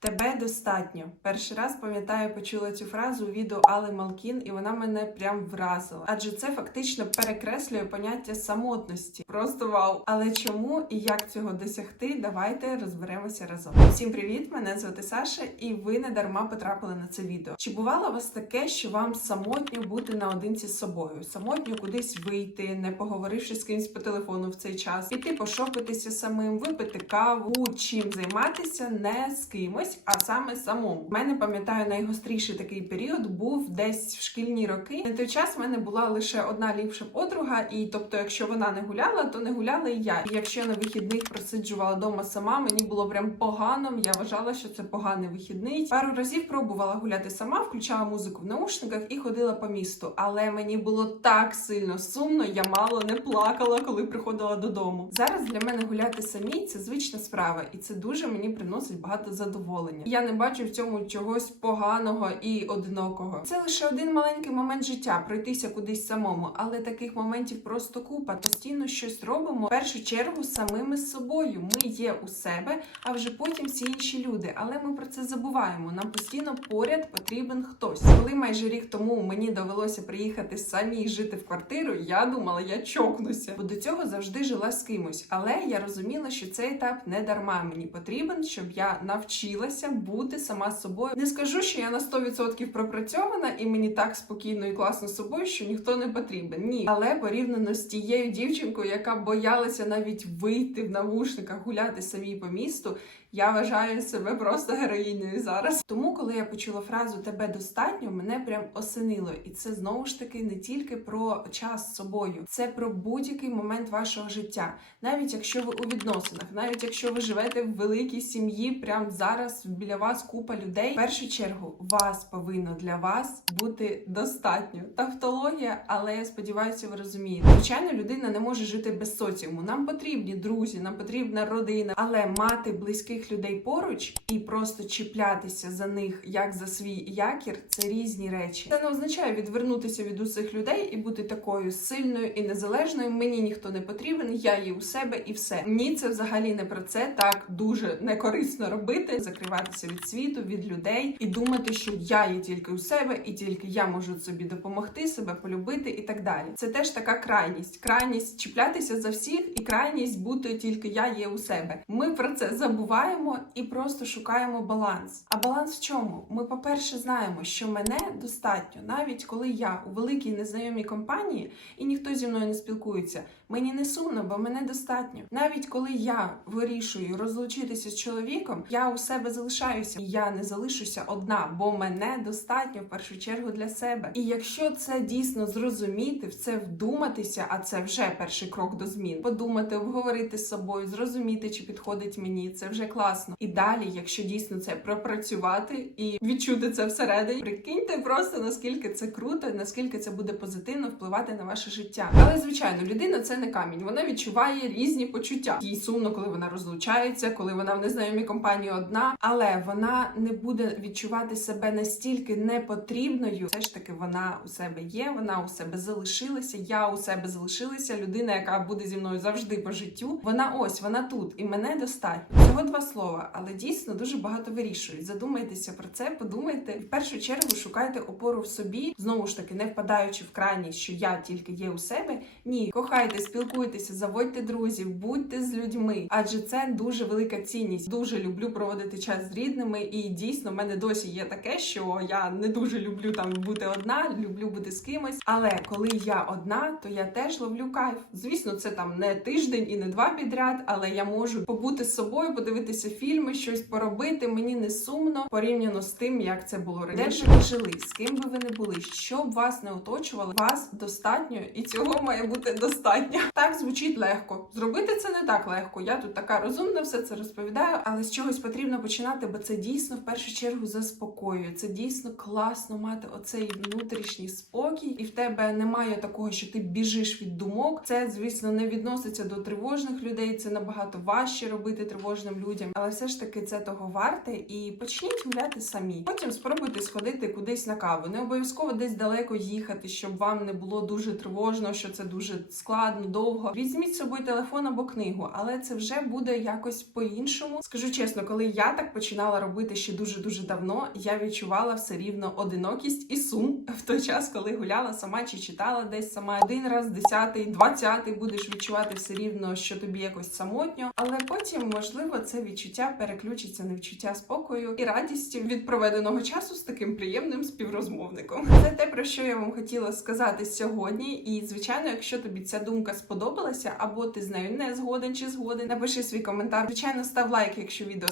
Тебе достатньо. Перший раз пам'ятаю, почула цю фразу у відео Али Малкін, і вона мене прям вразила. Адже це фактично перекреслює поняття самотності. Просто вау! Але чому і як цього досягти? Давайте розберемося разом. Всім привіт! Мене звати Саша, і ви не дарма потрапили на це відео. Чи бувало у вас таке, що вам самотньо бути наодинці з собою? Самотньо кудись вийти, не поговоривши з кимось по телефону в цей час, піти пошопитися самим, випити каву, чим займатися не з кимось а саме самому. У мене пам'ятаю найгостріший такий період був десь в шкільні роки. На той час в мене була лише одна ліпша подруга, і тобто, якщо вона не гуляла, то не гуляла і я. І якщо на вихідних просиджувала вдома сама, мені було прям погано. Я вважала, що це поганий вихідний. Пару разів пробувала гуляти сама, включала музику в наушниках і ходила по місту. Але мені було так сильно сумно, я мало не плакала, коли приходила додому. Зараз для мене гуляти самі це звична справа, і це дуже мені приносить багато задоволення. Я не бачу в цьому чогось поганого і одинокого. Це лише один маленький момент життя пройтися кудись самому, але таких моментів просто купа. Постійно щось робимо в першу чергу самими з собою. Ми є у себе, а вже потім всі інші люди. Але ми про це забуваємо. Нам постійно поряд потрібен хтось. Коли майже рік тому мені довелося приїхати самі жити в квартиру, я думала, я чокнуся, бо до цього завжди жила з кимось. Але я розуміла, що цей етап не дарма мені потрібен, щоб я навчилася бути сама собою. Не скажу, що я на 100% пропрацьована і мені так спокійно і класно з собою, що ніхто не потрібен. Ні, але порівняно з тією дівчинкою, яка боялася навіть вийти в навушниках, гуляти самій по місту. Я вважаю себе просто героїнею зараз. Тому, коли я почула фразу тебе достатньо, мене прям осенило. І це знову ж таки не тільки про час з собою, це про будь-який момент вашого життя. Навіть якщо ви у відносинах, навіть якщо ви живете в великій сім'ї, прямо зараз біля вас купа людей. В першу чергу вас повинно для вас бути достатньо. Тавтологія, але я сподіваюся, ви розумієте. Звичайно, людина не може жити без соціуму. Нам потрібні друзі, нам потрібна родина, але мати близьких людей поруч і просто чіплятися за них як за свій якір це різні речі. Це не означає відвернутися від усіх людей і бути такою сильною і незалежною. Мені ніхто не потрібен, я є у себе і все. Ні, це взагалі не про це. Так дуже не корисно робити, закриватися від світу, від людей і думати, що я є тільки у себе, і тільки я можу собі допомогти, себе полюбити і так далі. Це теж така крайність. Крайність чіплятися за всіх, і крайність бути тільки я є у себе. Ми про це забуваємо і просто шукаємо баланс. А баланс в чому? Ми, по-перше, знаємо, що мене достатньо, навіть коли я у великій незнайомій компанії і ніхто зі мною не спілкується. Мені не сумно, бо мене достатньо. Навіть коли я вирішую розлучитися з чоловіком, я у себе залишаюся. І я не залишуся одна, бо мене достатньо в першу чергу для себе. І якщо це дійсно зрозуміти, в це вдуматися, а це вже перший крок до змін. Подумати, обговорити з собою, зрозуміти, чи підходить мені, це вже класно. І далі, якщо дійсно це пропрацювати і відчути це всередині, прикиньте просто наскільки це круто, наскільки це буде позитивно впливати на ваше життя. Але звичайно, людина це не камінь. Вона відчуває різні почуття. Їй сумно, коли вона розлучається, коли вона в незнайомій компанії одна, але вона не буде відчувати себе настільки непотрібною. Все ж таки, вона у себе є, вона у себе залишилася. Я у себе залишилася. Людина, яка буде зі мною завжди по життю. Вона ось вона тут, і мене достатньо. Всього два слова, але дійсно дуже багато вирішують. Задумайтеся про це, подумайте. В першу чергу шукайте опору в собі, знову ж таки, не впадаючи в крайність, що я тільки є у себе. Ні, кохайте, спілкуйтеся, заводьте друзів, будьте з людьми, адже це дуже велика цінність. Дуже люблю проводити час з рідними, і дійсно в мене досі є таке, що я не дуже люблю там бути одна, люблю бути з кимось. Але коли я одна, то я теж ловлю кайф. Звісно, це там не тиждень і не два підряд, але я можу побути з собою, подивитися фільми, щось поробити. Мені не сумно порівняно з тим, як це було раніше. Де б ви жили, з ким би ви не були, що б вас не оточували, вас достатньо, і цього має бути достатньо. Так звучить легко. Зробити це не так легко. Я тут така розумна, все це розповідаю, але з чогось потрібно починати, бо це дійсно в першу чергу заспокоює. Це дійсно класно мати оцей внутрішній спокій, і в тебе немає такого, що ти біжиш від думок. Це, звісно, не відноситься до тривожних людей. Це набагато важче робити тривожним людям, але все ж таки це того варте. І почніть гуляти самі. Потім спробуйте сходити кудись на каву. Не обов'язково десь далеко їхати, щоб вам не було дуже тривожно, що це дуже складно, довго. Візьміть з собою телефон або книгу, але це вже буде якось по-іншому. Скажу чесно, коли я так починала робити ще дуже дуже давно. Я відчувала все рівно одинокість і сум в той час, коли гуляла сама чи читала десь сама. Один раз, десятий, двадцятий будеш відчувати все рівно, що тобі якось самотньо. Але потім, можливо, це відчуття переключиться на відчуття спокою і радісті від проведеного часу з таким приємним співрозмовником. Це те, про що я вам хотіла сказати сьогодні. І звичайно, якщо тобі ця думка сподобалася, або ти з нею не згоден чи згоден, напиши свій коментар. Звичайно, став лайк, якщо відео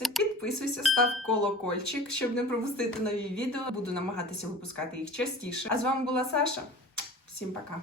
сподобалося. Підписуйся, став колокольчик, щоб не пропустити нові відео. Буду намагатися випускати їх частіше. А з вами була Саша. Всім пока.